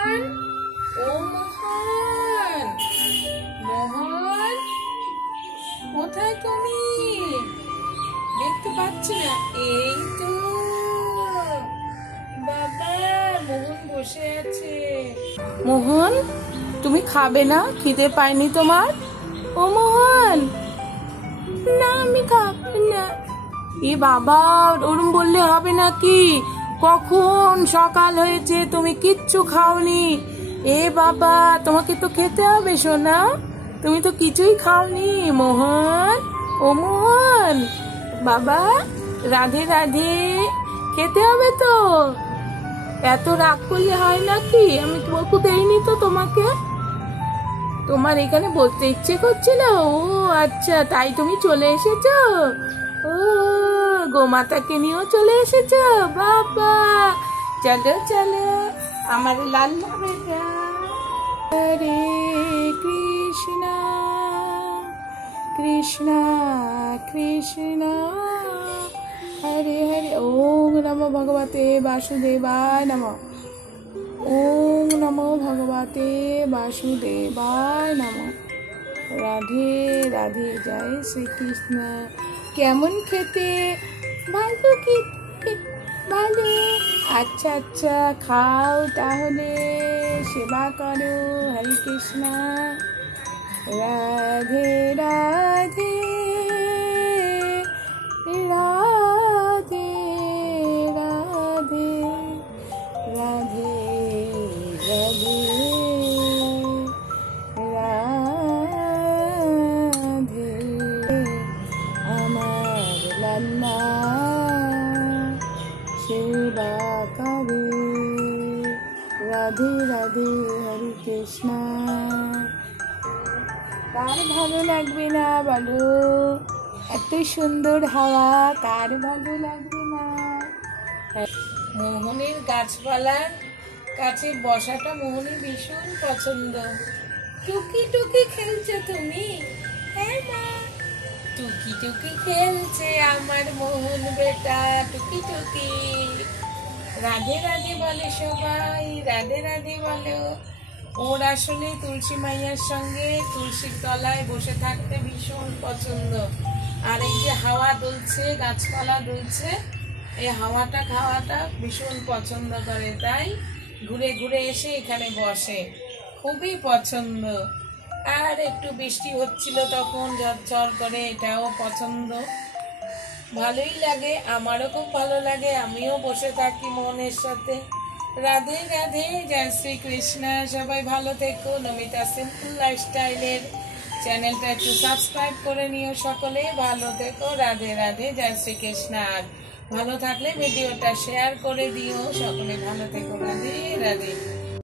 মোহন, ও মোহন, মোহন কোথায় তুমি? দেখতে পাচ্ছি না। এই তো বাবা, মোহন বসে আছে। মোহন, তুমি খাবে না? খিদে পায়নি তোমার? ও মোহন, না আমি খাবো না। এ বাবা, ওরম বললে হবে নাকি? কখন সকাল হয়েছে, তুমি কিচ্ছু খাওনি। এ বাবা, তোমাকে তো খেতে হবে সোনা, তুমি তো কিছুই খাওনি। মোহন, ও মোহন বাবা, রাধে রাধে, খেতে হবে তো। এত রাগ করলে হয় নাকি? আমি বকু দেইনি তো তোমাকে। তোমার এখানে বসতে ইচ্ছে করছিল? ও আচ্ছা, তাই তুমি চলে এসেছো। ও, গোমাতাকে নিয়েও চলে এসেছো? বাবা, চলো চলো আমার লাল্লা বেটা। হরে কৃষ্ণ কৃষ্ণ কৃষ্ণ হরে হরে। ওম নমো ভগবতে বাসুদেবায় নমঃ। ওম নমো ভগবতে বাসুদেবায় নমঃ। রাধে রাধে, জয় শ্রীকৃষ্ণ। কেমন খেতে? ভালো খেতে, ভালো। আচ্ছা আচ্ছা, খাও তাহলে, সেবা করো। হরে কৃষ্ণ। রাধে রাধে রাধে রাধে রাধে রাধে রাধে, আমার লাল্লা সেবা করে। রাধে রাধে, হরে কৃষ্ণ। কার ভালো লাগবে না বলো? এত সুন্দর হাওয়া, কার ভালো লাগবে না? মোহনের গাছপালার কাছে বসাটা মোহনের ভীষণ পছন্দ। টুকি টুকি খেলছো তুমি? হ্যাঁ মা, টুকি টুকি খেলছে আমার মোহন বেটা, টুকি টুকি। রাধে রাধে বলে সবাই, রাধে রাধে বলো। ওর আসলে তুলসী মাইয়ার সঙ্গে তুলসীর তলায় বসে থাকতে ভীষণ পছন্দ। আর এই যে হাওয়া দুলছে, গাছপালা দুলছে, এই হাওয়াটা খাওয়াটা ভীষণ পছন্দ করে, তাই ঘুরে ঘুরে এসে এখানে বসে, খুবই পছন্দ। আর একটু বৃষ্টি হচ্ছিল তখন ঝরঝর করে, এটাও পছন্দ, ভালোই লাগে, আমারও খুব ভালো লাগে, আমিও বসে থাকি মনের সাথে। রাধে রাধে, জয় শ্রীকৃষ্ণ। সবাই ভালো থেকো। নমিতা সিম্পল লাইফস্টাইলের চ্যানেলটা একটু সাবস্ক্রাইব করে নিও সকলে। ভালো থেকো। রাধে রাধে, জয় শ্রীকৃষ্ণ। আর ভালো থাকলে ভিডিওটা শেয়ার করে দিও। সকলে ভালো থেকো। রাধে রাধে।